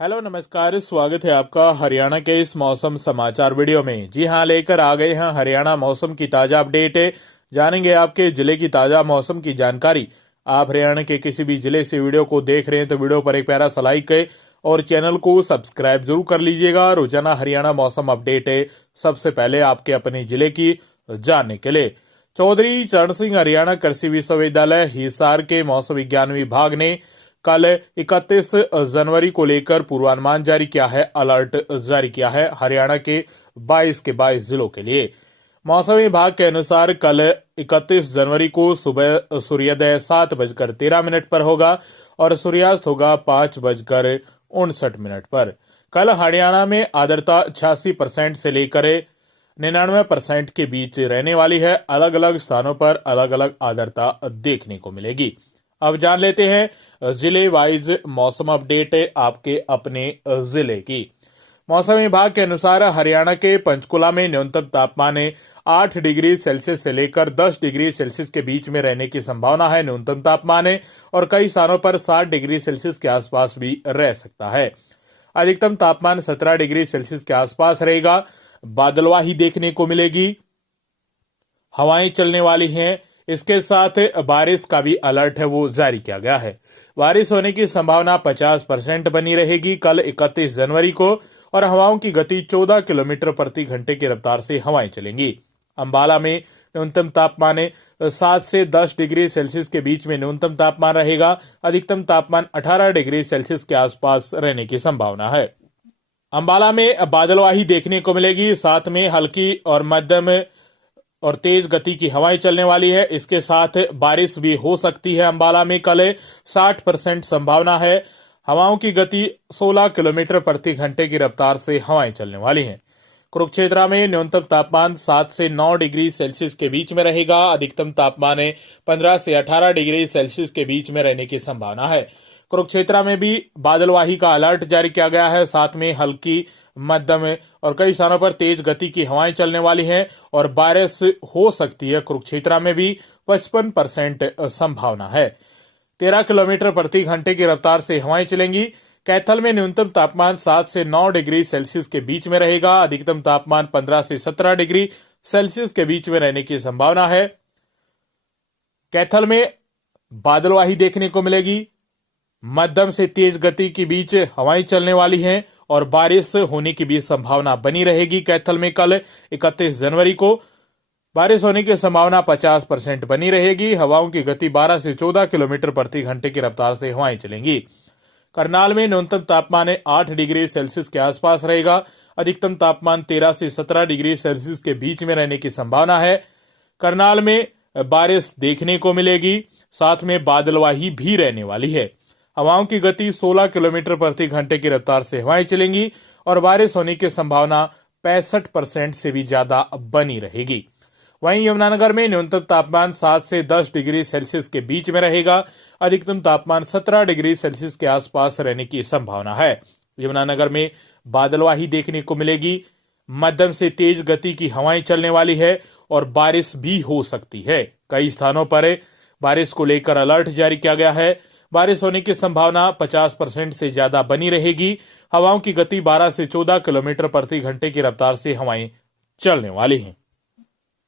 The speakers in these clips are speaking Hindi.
हेलो नमस्कार, स्वागत है आपका हरियाणा के इस मौसम समाचार वीडियो में। जी हां, लेकर आ गए हैं हरियाणा मौसम की ताज़ा अपडेट। जानेंगे आपके जिले की ताज़ा मौसम की जानकारी। आप हरियाणा के किसी भी जिले से वीडियो को देख रहे हैं तो वीडियो पर एक प्यारा सा लाइक है और चैनल को सब्सक्राइब जरूर कर लीजिएगा। रोजाना हरियाणा मौसम अपडेट है सबसे पहले आपके अपने जिले की जानने के लिए। चौधरी चरण सिंह हरियाणा कृषि विश्वविद्यालय हिसार के मौसम विज्ञान विभाग ने कल 31 जनवरी को लेकर पूर्वानुमान जारी किया है, अलर्ट जारी किया है हरियाणा के 22 के 22 जिलों के लिए। मौसम विभाग के अनुसार कल 31 जनवरी को सुबह सूर्योदय 7:13 पर होगा और सूर्यास्त होगा 5:59 पर। कल हरियाणा में आर्द्रता 86% से लेकर 99% के बीच रहने वाली है। अलग अलग स्थानों पर अलग अलग आर्द्रता देखने को मिलेगी। अब जान लेते हैं जिले वाइज मौसम अपडेट आपके अपने जिले की। मौसम विभाग के अनुसार हरियाणा के पंचकुला में न्यूनतम तापमान 8 डिग्री सेल्सियस से लेकर 10 डिग्री सेल्सियस के बीच में रहने की संभावना है न्यूनतम तापमान और कई स्थानों पर 7 डिग्री सेल्सियस के आसपास भी रह सकता है। अधिकतम तापमान 17 डिग्री सेल्सियस के आसपास रहेगा। बादलवाही देखने को मिलेगी, हवाएं चलने वाली हैं। इसके साथ बारिश का भी अलर्ट है वो जारी किया गया है। बारिश होने की संभावना 50% बनी रहेगी कल 31 जनवरी को और हवाओं की गति 14 किलोमीटर प्रति घंटे की रफ्तार से हवाएं चलेंगी। अंबाला में न्यूनतम तापमान 7 से 10 डिग्री सेल्सियस के बीच में न्यूनतम तापमान रहेगा। अधिकतम तापमान 18 डिग्री सेल्सियस के आसपास रहने की संभावना है। अंबाला में बादलवाही देखने को मिलेगी, साथ में हल्की और मध्यम और तेज गति की हवाएं चलने वाली है। इसके साथ बारिश भी हो सकती है। अंबाला में कल 60% संभावना है। हवाओं की गति 16 किलोमीटर प्रति घंटे की रफ्तार से हवाएं चलने वाली हैं। कुरुक्षेत्र में न्यूनतम तापमान 7 से 9 डिग्री सेल्सियस के बीच में रहेगा। अधिकतम तापमान 15 से 18 डिग्री सेल्सियस के बीच में रहने की संभावना है। कुरुक्षेत्र में भी बादलवाही का अलर्ट जारी किया गया है। साथ में हल्की, मध्यम और कई स्थानों पर तेज गति की हवाएं चलने वाली हैं और बारिश हो सकती है। कुरुक्षेत्र में भी 55% संभावना है। 13 किलोमीटर प्रति घंटे की रफ्तार से हवाएं चलेंगी। कैथल में न्यूनतम तापमान 7 से 9 डिग्री सेल्सियस के बीच में रहेगा। अधिकतम तापमान 15 से 17 डिग्री सेल्सियस के बीच में रहने की संभावना है। कैथल में बादलवाही देखने को मिलेगी, मध्यम से तेज गति के बीच हवाएं चलने वाली हैं और बारिश होने की भी संभावना बनी रहेगी। कैथल में कल 31 जनवरी को बारिश होने की संभावना 50% बनी रहेगी। हवाओं की गति 12 से 14 किलोमीटर प्रति घंटे की रफ्तार से हवाएं चलेंगी। करनाल में न्यूनतम तापमान 8 डिग्री सेल्सियस के आसपास रहेगा। अधिकतम तापमान 13 से 17 डिग्री सेल्सियस के बीच में रहने की संभावना है। करनाल में बारिश देखने को मिलेगी, साथ में बादलवाही भी रहने वाली है। हवाओं की गति 16 किलोमीटर प्रति घंटे की रफ्तार से हवाएं चलेंगी और बारिश होने की संभावना 65% से भी ज्यादा बनी रहेगी। वहीं यमुनानगर में न्यूनतम तापमान 7 से 10 डिग्री सेल्सियस के बीच में रहेगा। अधिकतम तापमान 17 डिग्री सेल्सियस के आसपास रहने की संभावना है। यमुनानगर में बादलवाही देखने को मिलेगी, मध्यम से तेज गति की हवाएं चलने वाली है और बारिश भी हो सकती है। कई स्थानों पर बारिश को लेकर अलर्ट जारी किया गया है। बारिश होने की संभावना 50% से ज्यादा बनी रहेगी। हवाओं की गति 12 से 14 किलोमीटर प्रति घंटे की रफ्तार से हवाएं चलने वाली हैं।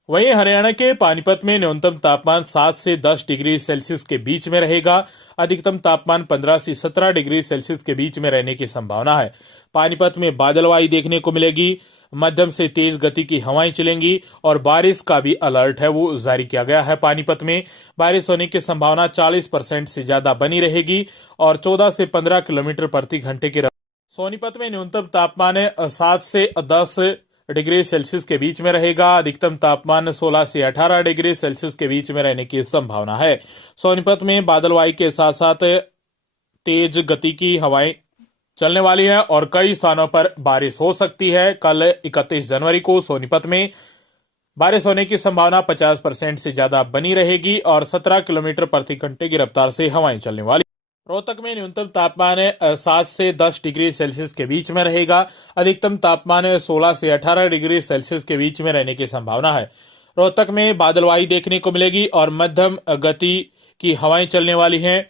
वहीं हरियाणा के पानीपत में न्यूनतम तापमान 7 से 10 डिग्री सेल्सियस के बीच में रहेगा। अधिकतम तापमान 15 से 17 डिग्री सेल्सियस के बीच में रहने की संभावना है। पानीपत में बादलवाही देखने को मिलेगी, मध्यम से तेज गति की हवाएं चलेंगी और बारिश का भी अलर्ट है वो जारी किया गया है। पानीपत में बारिश होने की संभावना 40% से ज्यादा बनी रहेगी और 14 से 15 किलोमीटर प्रति घंटे की सोनीपत में न्यूनतम तापमान 7 से 10 डिग्री सेल्सियस के बीच में रहेगा। अधिकतम तापमान 16 से 18 डिग्री सेल्सियस के बीच में रहने की संभावना है। सोनीपत में बादलवाही के साथ साथ तेज गति की हवाएं चलने वाली है और कई स्थानों पर बारिश हो सकती है। कल 31 जनवरी को सोनीपत में बारिश होने की संभावना 50% से ज्यादा बनी रहेगी और 17 किलोमीटर प्रति घंटे की रफ्तार से हवाएं चलने वाली। रोहतक में न्यूनतम तापमान 7 से 10 डिग्री सेल्सियस के बीच में रहेगा। अधिकतम तापमान 16 से 18 डिग्री सेल्सियस के बीच में रहने की संभावना है। रोहतक में बादलवाही देखने को मिलेगी और मध्यम गति की हवाएं चलने वाली हैं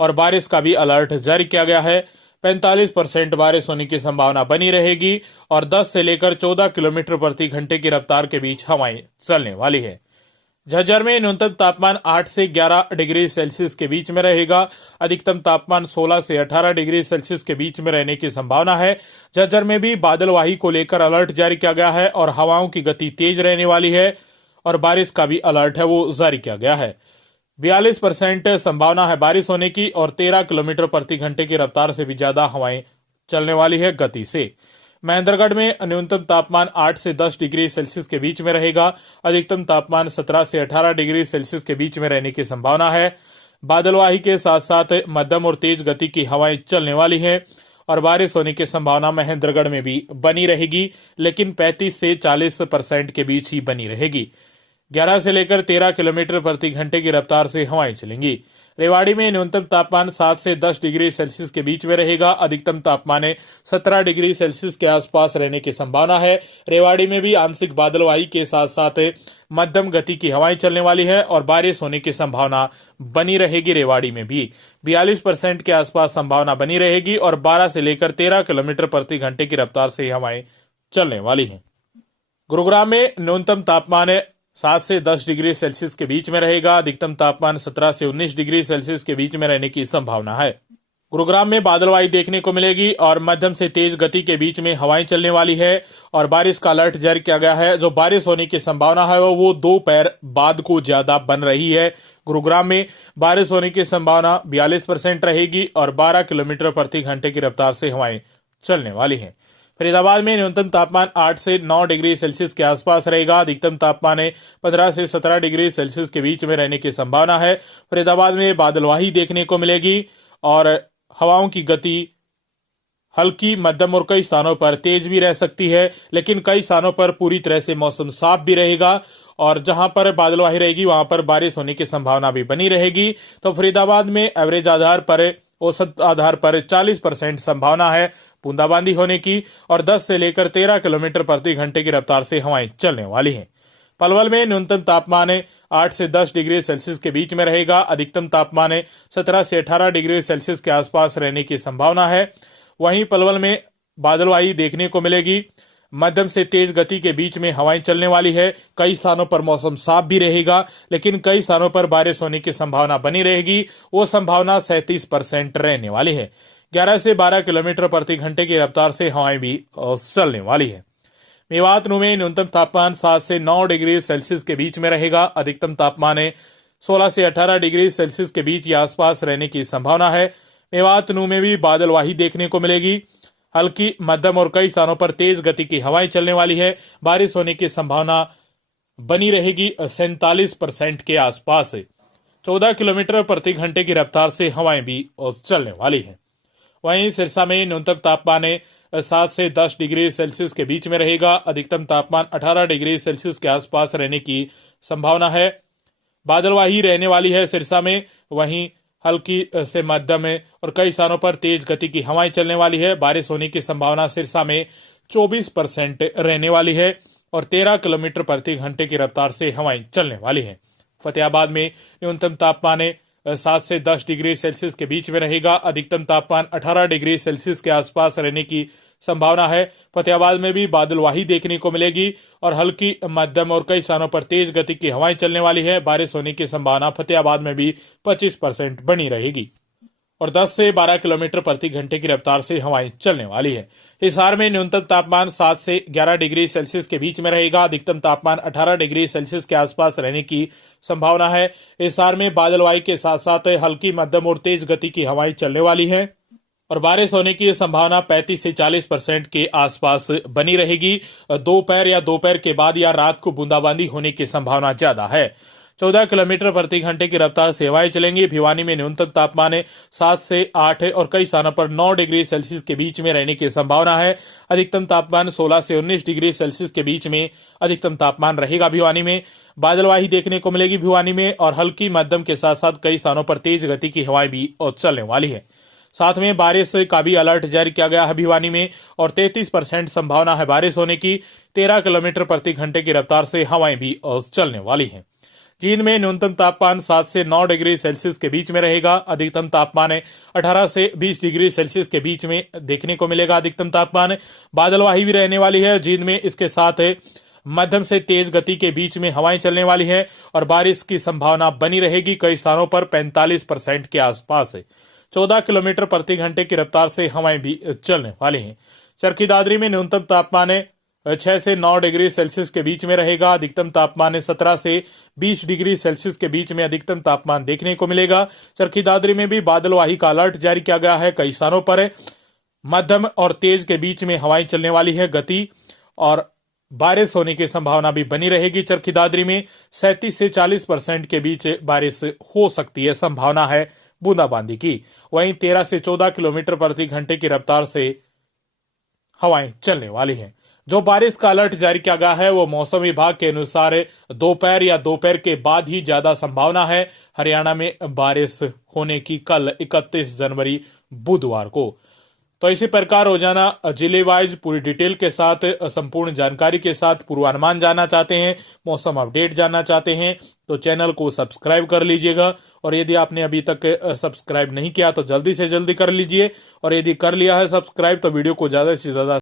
और बारिश का भी अलर्ट जारी किया गया है। 45% बारिश होने की संभावना बनी रहेगी और 10 से लेकर 14 किलोमीटर प्रति घंटे की रफ्तार के बीच हवाएं चलने वाली है। झज्जर में न्यूनतम तापमान 8 से 11 डिग्री सेल्सियस के बीच में रहेगा। अधिकतम तापमान 16 से 18 डिग्री सेल्सियस के बीच में रहने की संभावना है। झज्जर में भी बादलवाही को लेकर अलर्ट जारी किया गया है और हवाओं की गति तेज रहने वाली है और बारिश का भी अलर्ट है वो जारी किया गया है। 42% संभावना है बारिश होने की और 13 किलोमीटर प्रति घंटे की रफ्तार से भी ज्यादा हवाएं चलने वाली है गति से। महेंद्रगढ़ में न्यूनतम तापमान 8 से 10 डिग्री सेल्सियस के बीच में रहेगा। अधिकतम तापमान 17 से 18 डिग्री सेल्सियस के बीच में रहने की संभावना है। बादलवाही के साथ साथ मध्यम और तेज गति की हवाएं चलने वाली हैं और बारिश होने की संभावना महेंद्रगढ़ में भी बनी रहेगी, लेकिन 35 से 40% के बीच ही बनी रहेगी। 11 से लेकर 13 किलोमीटर प्रति घंटे की रफ्तार से हवाएं चलेंगी। रेवाड़ी में न्यूनतम तापमान 7 से 10 डिग्री सेल्सियस के बीच में रहेगा। अधिकतम तापमान 17 डिग्री सेल्सियस के आसपास रहने की संभावना है। रेवाड़ी में भी आंशिक बादलवाही के साथ साथ मध्यम गति की हवाएं चलने वाली है और बारिश होने की संभावना बनी रहेगी। रेवाड़ी में भी 42% के आसपास संभावना बनी रहेगी और 12 से लेकर 13 किलोमीटर प्रति घंटे की रफ्तार से हवाएं चलने वाली है। गुरुग्राम में न्यूनतम तापमान 7 से 10 डिग्री सेल्सियस के बीच में रहेगा। अधिकतम तापमान 17 से 19 डिग्री सेल्सियस के बीच में रहने की संभावना है। गुरुग्राम में बादलवाही देखने को मिलेगी और मध्यम से तेज गति के बीच में हवाएं चलने वाली है और बारिश का अलर्ट जारी किया गया है। जो बारिश होने की संभावना है वो दोपहर बाद को ज्यादा बन रही है। गुरुग्राम में बारिश होने की संभावना 42% रहेगी और 12 किलोमीटर प्रति घंटे की रफ्तार से हवाएं चलने वाली है। फरीदाबाद में न्यूनतम तापमान 8 से 9 डिग्री सेल्सियस के आसपास रहेगा। अधिकतम तापमान 15 से 17 डिग्री सेल्सियस के बीच में रहने की संभावना है। फरीदाबाद में बादलवाही देखने को मिलेगी और हवाओं की गति हल्की, मध्यम और कई स्थानों पर तेज भी रह सकती है, लेकिन कई स्थानों पर पूरी तरह से मौसम साफ भी रहेगा और जहां पर बादलवाही रहेगी वहां पर बारिश होने की संभावना भी बनी रहेगी। तो फरीदाबाद में एवरेज आधार पर, औसत आधार पर 40% संभावना है बूंदाबांदी होने की और 10 से लेकर 13 किलोमीटर प्रति घंटे की रफ्तार से हवाएं चलने वाली हैं। पलवल में न्यूनतम तापमान 8 से 10 डिग्री सेल्सियस के बीच में रहेगा। अधिकतम तापमान 17 से 18 डिग्री सेल्सियस के आसपास रहने की संभावना है। वहीं पलवल में बादलवाही देखने को मिलेगी। मध्यम से तेज गति के बीच में हवाएं चलने वाली है। कई स्थानों पर मौसम साफ भी रहेगा, लेकिन कई स्थानों पर बारिश होने की संभावना बनी रहेगी। वो संभावना 37% रहने वाली है। 11 से 12 किलोमीटर प्रति घंटे की रफ्तार से हवाएं भी चलने वाली है। मेवात में न्यूनतम तापमान 7 से 9 डिग्री सेल्सियस के बीच में रहेगा। अधिकतम तापमान 16 से 18 डिग्री सेल्सियस के बीच या आसपास रहने की संभावना है। मेवात में भी बादलवाही देखने को मिलेगी। हल्की, मध्यम और कई स्थानों पर तेज गति की हवाएं चलने वाली है। बारिश होने की संभावना बनी रहेगी 47% के आसपास। 14 किलोमीटर प्रति घंटे की रफ्तार से हवाएं भी चलने वाली है। वहीं सिरसा में न्यूनतम तापमान 7 से 10 डिग्री सेल्सियस के बीच में रहेगा। अधिकतम तापमान 18 डिग्री सेल्सियस के आसपास रहने की संभावना है। बादलवाही रहने वाली है सिरसा में। वहीं हल्की से मध्यम और कई स्थानों पर तेज गति की हवाएं चलने वाली है। बारिश होने की संभावना सिरसा में 24% रहने वाली है और 13 किलोमीटर प्रति घंटे की रफ्तार से हवाएं चलने वाली है। फतेहाबाद में न्यूनतम तापमान 7 से 10 डिग्री सेल्सियस के बीच में रहेगा। अधिकतम तापमान 18 डिग्री सेल्सियस के आसपास रहने की संभावना है। फतेहाबाद में भी बादलवाही देखने को मिलेगी और हल्की, मध्यम और कई स्थानों पर तेज गति की हवाएं चलने वाली है। बारिश होने की संभावना फतेहाबाद में भी 25% बनी रहेगी और 10 से 12 किलोमीटर प्रति घंटे की रफ्तार से हवाएं चलने वाली है। हिसार में न्यूनतम तापमान 7 से 11 डिग्री सेल्सियस के बीच में रहेगा। अधिकतम तापमान 18 डिग्री सेल्सियस के आसपास रहने की संभावना है। हिसार में बादलवाही के साथ साथ हल्की, मध्यम और तेज गति की हवाएं चलने वाली है और बारिश होने की संभावना 35 से 40% के आसपास बनी रहेगी। दोपहर या दोपहर के बाद या रात को बूंदाबांदी होने की संभावना ज्यादा है। 14 किलोमीटर प्रति घंटे की रफ्तार से हवाएं चलेंगी। भिवानी में न्यूनतम तापमान 7 से 8 और कई स्थानों पर 9 डिग्री सेल्सियस के बीच में रहने की संभावना है। अधिकतम तापमान 16 से 19 डिग्री सेल्सियस के बीच में अधिकतम तापमान रहेगा। भिवानी में बादलवाही देखने को मिलेगी भिवानी में और हल्की, मध्यम के साथ साथ कई स्थानों पर तेज गति की हवाएं भी चलने वाली है। साथ में बारिश का भी अलर्ट जारी किया गया है भिवानी में और 33% संभावना है बारिश होने की। 13 किलोमीटर प्रति घंटे की रफ्तार से हवाएं भी चलने वाली हैं। जींद में न्यूनतम तापमान 7 से 9 डिग्री सेल्सियस के बीच में रहेगा। अधिकतम तापमान 18 से 20 डिग्री सेल्सियस के बीच में देखने को मिलेगा। अधिकतम तापमान बादलवाही भी रहने वाली है जींद में। इसके साथ मध्यम से तेज गति के बीच में हवाएं चलने वाली हैं और बारिश की संभावना बनी रहेगी। कई स्थानों पर 45% के आसपास 14 किलोमीटर प्रति घंटे की रफ्तार से हवाएं भी चलने वाली हैं। चरखी दादरी में न्यूनतम तापमान 6 से 9 डिग्री सेल्सियस के बीच में रहेगा। अधिकतम तापमान 17 से 20 डिग्री सेल्सियस के बीच में अधिकतम तापमान देखने को मिलेगा। चरखी दादरी में भी बादलवाही का अलर्ट जारी किया गया है। कई स्थानों पर मध्यम और तेज के बीच में हवाएं चलने वाली है। गति और बारिश होने की संभावना भी बनी रहेगी। चरखी दादरी में 37 से 40% के बीच बारिश हो सकती है, संभावना है बूंदाबांदी की। वहीं 13 से 14 किलोमीटर प्रति घंटे की रफ्तार से हवाएं चलने वाली हैं। जो बारिश का अलर्ट जारी किया गया है वो मौसम विभाग के अनुसार दोपहर या दोपहर के बाद ही ज्यादा संभावना है हरियाणा में बारिश होने की, कल 31 जनवरी बुधवार को। तो इसी प्रकार रोजाना जिले वाइज पूरी डिटेल के साथ, संपूर्ण जानकारी के साथ पूर्वानुमान जानना चाहते हैं, मौसम अपडेट जानना चाहते हैं तो चैनल को सब्सक्राइब कर लीजिएगा। और यदि आपने अभी तक सब्सक्राइब नहीं किया तो जल्दी से जल्दी कर लीजिए। और यदि कर लिया है सब्सक्राइब तो वीडियो को ज्यादा से ज्यादा